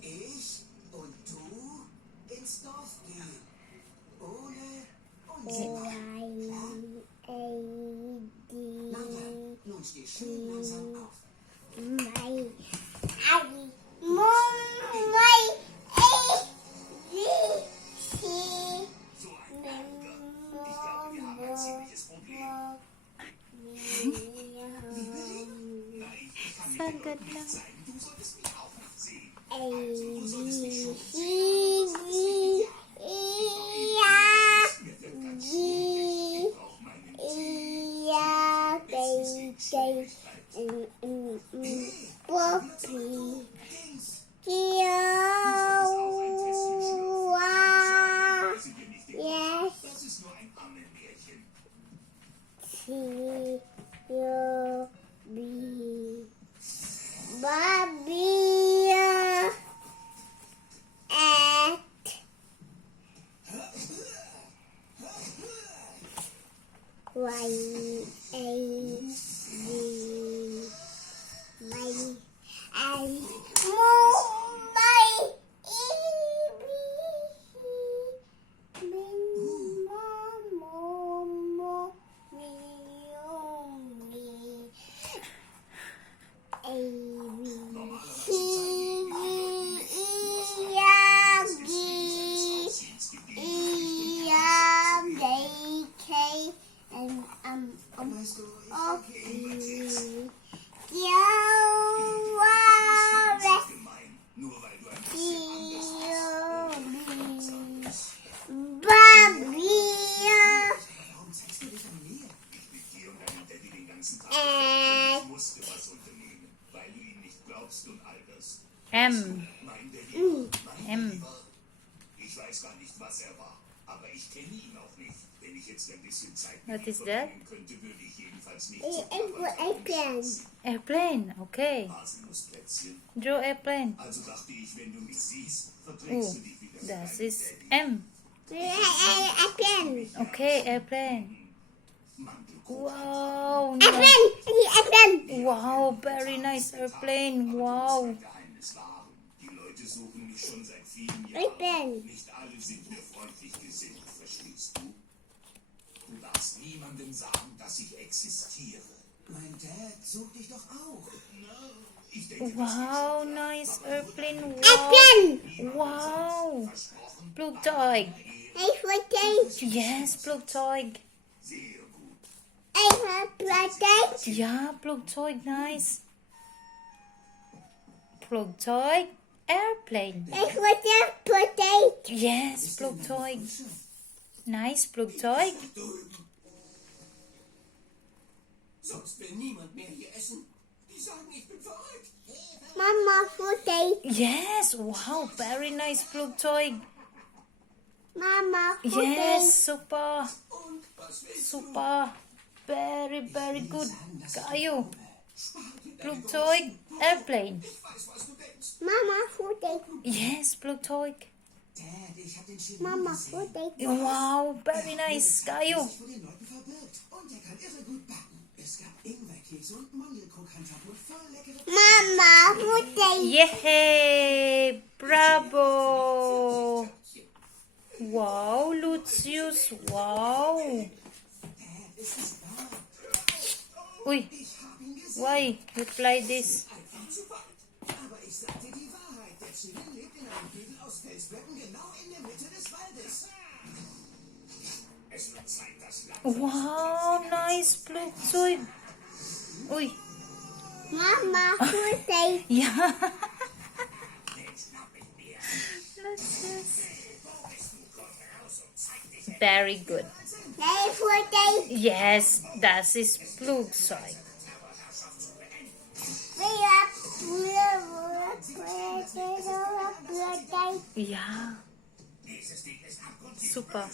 Ich und du ins Dorf gehen. Ole und nun steh schön langsam auf. So ein Ärger. Ich glaube, wir haben ein ziemliches Problem. Nein, ich kann mir dir nicht zeigen. Du solltest mich auch nicht sehen. Also, du solltest mich schon sehen. Mir wird ganz schwindelig. Ich brauche meinen Tee. Das ist nur ein Ammenmärchen. Weißt du, ich denke irgendwas jetzt. Gemein, nur weil du ein bisschen anders Warum zeigst du dich an mir? Ich bin hier und deinem Daddy den ganzen Tag. Ich musste was unternehmen, weil du ihm nicht glaubst und all das. M. Mein Daddy war, ich weiß gar nicht, was er war, aber ich kenne ihn auch nicht. Wenn ich jetzt ein bisschen Zeit mit ihm verbringen könnte, würde ich jedenfalls nicht Airplane, okay. Haselnussplätzchen. Draw airplane. Also dachte ich, wenn du mich siehst, verträgst du dich wieder. Das ist M. Airplane. Okay, airplane. Wow. Wow, very nice airplane. Wow. Die Leute suchen mich schon seit vielen Jahren. Nicht alle sind mir freundlich gesinnt, verstehst du? Du darfst niemandem sagen, dass ich existiere. Mein Dad sucht dich doch auch. Ich denke, Wow, nice airplane. Wow. Wow. Flugzeug. Yes, Flugzeug. sehr gut. Ja, Flugzeug, nice. Flugzeug, airplane. Yes, Flugzeug. Nice, Flugzeug. Sonst will niemand mehr hier essen. Die sagen, ich bin verrückt. Yes, wow, very nice Flugzeug. Mama, Yes, super, Und was willst super. Very good. Kayo. Flugzeug, airplane. du? Ich weiß, was du denkst. Yes, Flugzeug. Dad, ich hab den Chirurgen Mama, gesehen. Wow, very nice. Kayo. Sich vor den Leuten verbirgt. Und er kann irre gut backen. Es gab Ingwerkekse und Mandelkrokantapfen und voll leckere... Yay, bravo. Wow, Lucius, wow. Dad, es ist wahr. Ui, Ich hab ihn gesehen. why you play this? Einfach zu weit. Aber ich sag dir die Wahrheit. Der Chili lebt in einem Hügel aus Felsblöcken genau in der Mitte des Waldes. Es wird Zeit, das Land... Wow, nice Flugzeug. Ui, ja. Very good. Yes, das ist Flugzeug. Ja, super.